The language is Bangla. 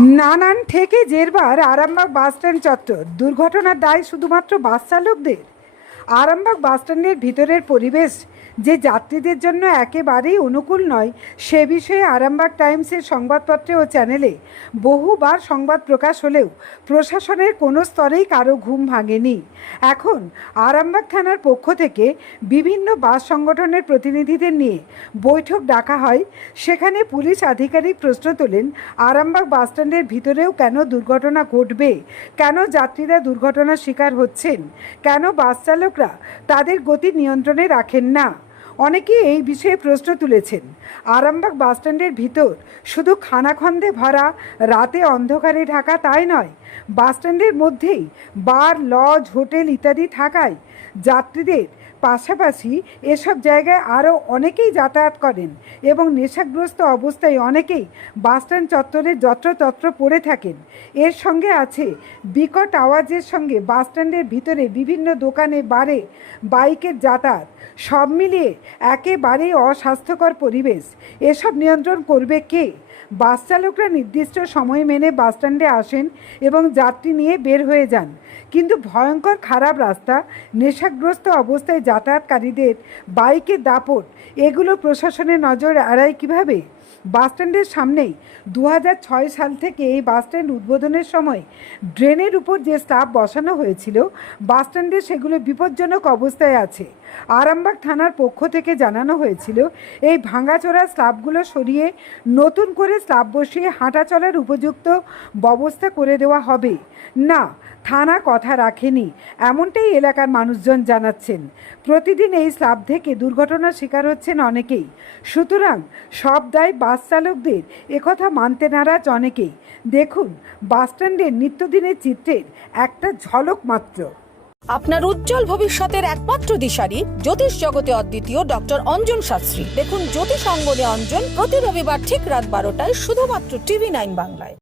নানান থেকে জেরবার আরামবাগ বাসস্ট্যান্ড চত্বর। দুর্ঘটনার দায় শুধুমাত্র বাস চালকদের। আরামবাগ বাসস্ট্যান্ডের ভিতরের পরিবেশ, যে যাত্রীদের জন্য একেবারেই অনুকূল নয়, সে বিষয়ে আরামবাগ টাইমসের সংবাদপত্রে ও চ্যানেলে বহুবার সংবাদ প্রকাশ হলেও প্রশাসনের কোনো স্তরেই কারও ঘুম ভাঙেনি। এখন আরামবাগ থানার পক্ষ থেকে বিভিন্ন বাস সংগঠনের প্রতিনিধিদের নিয়ে বৈঠক ডাকা হয়। সেখানে পুলিশ আধিকারিক প্রশ্ন তোলেন, আরামবাগ বাসস্ট্যান্ডের ভিতরেও কেন দুর্ঘটনা ঘটবে? কেন যাত্রীরা দুর্ঘটনার শিকার হচ্ছেন? কেন বাস চালকরা তাদের গতি নিয়ন্ত্রণে রাখেন না। অনেকেই এই বিষয়ে প্রশ্ন তুলেছেন। আরামবাগ বাসস্ট্যান্ডের ভিতর শুধু খানাখন্দে ভরা, রাতে অন্ধকারে ঢাকা তাই নয়, বাসস্ট্যান্ডের মধ্যেই বার, লজ, হোটেল ইত্যাদি থাকায় যাত্রীদের পাশাপাশি এসব জায়গায় আরও অনেকেই যাতায়াত করেন এবং নেশাগ্রস্ত অবস্থায় অনেকেই বাসস্ট্যান্ড চত্বরে যত্রতত্র পড়ে থাকেন। এর সঙ্গে আছে বিকট আওয়াজের সঙ্গে বাসস্ট্যান্ডের ভিতরে বিভিন্ন দোকানে, বারে, বাইকের যাতায়াত। সব মিলিয়ে একেবারেই অস্বাস্থ্যকর পরিবেশ। এসব নিয়ন্ত্রণ করবে কে? বাস চালকরা নির্দিষ্ট সময় মেনে বাসস্ট্যান্ডে আসেন এবং যাত্রী নিয়ে বের হয়ে যান। কিন্তু ভয়ঙ্কর খারাপ রাস্তা নেশাগ্রস্ত অবস্থায় যাতায়াতকারীদের বাইকে দাপট এগুলো প্রশাসনের নজর এড়ায় কীভাবে? বাসস্ট্যান্ডের সামনেই দু হাজার ছয় সাল থেকে এই বাসস্ট্যান্ড উদ্বোধনের সময় ড্রেনের উপর যে স্ল্যাব বসানো হয়েছিল বাসস্ট্যান্ডে সেগুলো বিপজ্জনক অবস্থায় আছে। আরামবাগ থানার পক্ষ থেকে জানানো হয়েছিল, এই ভাঙাচোরা স্ল্যাবগুলো সরিয়ে নতুন করে স্ল্যাব বসিয়ে হাঁটা চলার উপযুক্ত ব্যবস্থা করে দেওয়া হবে। না, থানা কথা রাখেনি, এমনটাই এলাকার মানুষজন জানাচ্ছেন। প্রতিদিন এই স্ল্যাব থেকে দুর্ঘটনার শিকার হচ্ছেন অনেকেই। সুতরাং সব দায় বাস চালকদের একথা মানতে নারাজ অনেকেই। দেখুন বাসস্ট্যান্ডের নিত্যদিনের চিত্রের একটা ঝলক মাত্র। আপনার উজ্জ্বল ভবিষ্যতের একমাত্র দিশারি জ্যোতিষ জগতে অদ্বিতীয় ডক্টর অঞ্জন শাস্ত্রী। দেখুন, জ্যোতিষ অঙ্গনে অঞ্জন প্রতি রবিবার ঠিক রাত বারোটায় শুধুমাত্র টিভি নাইন বাংলায়।